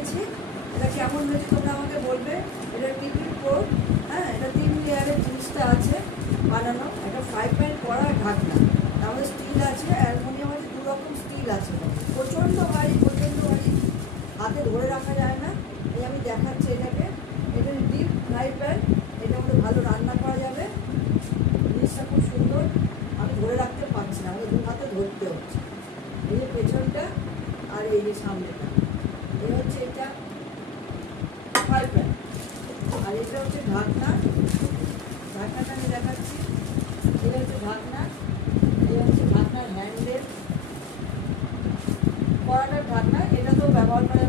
নিয়েছি। এটা কেমন হয়েছে তোমরা আমাকে বলবে। এটা টিফিন কোড, হ্যাঁ, এটা 3 লেয়ারের জিনিসটা আছে বানানো। এটা ফ্রাই প্যান করা ঢাকনা, তারপরে স্টিল আছে, অ্যালুমিনিয়াম আছে, 2 রকম স্টিল আছে। প্রচণ্ড ভারী, হাতে ধরে রাখা যায় না। এই আমি দেখাচ্ছি এটাকে। এটা ডিপ ফ্রাই প্যান, এটার মধ্যে ভালো রান্না করা যাবে। জিনিসটা খুব সুন্দর, আমি ধরে রাখতে পারছি না, আমাকে 2 হাতে ধরতে হচ্ছে। এই যে পেছনটা আর এই যে সামনেটা, এই হচ্ছে এটা ফ্রাই প্যান। আর এটা হচ্ছে ঢাকনা, ঢাকনাটা আমি দেখাচ্ছি। এটা হচ্ছে ঢাকনা, এই হচ্ছে ঢাকনার হ্যান্ডেল, কড়াটার ঢাকনা। এটা তো ব্যবহার করা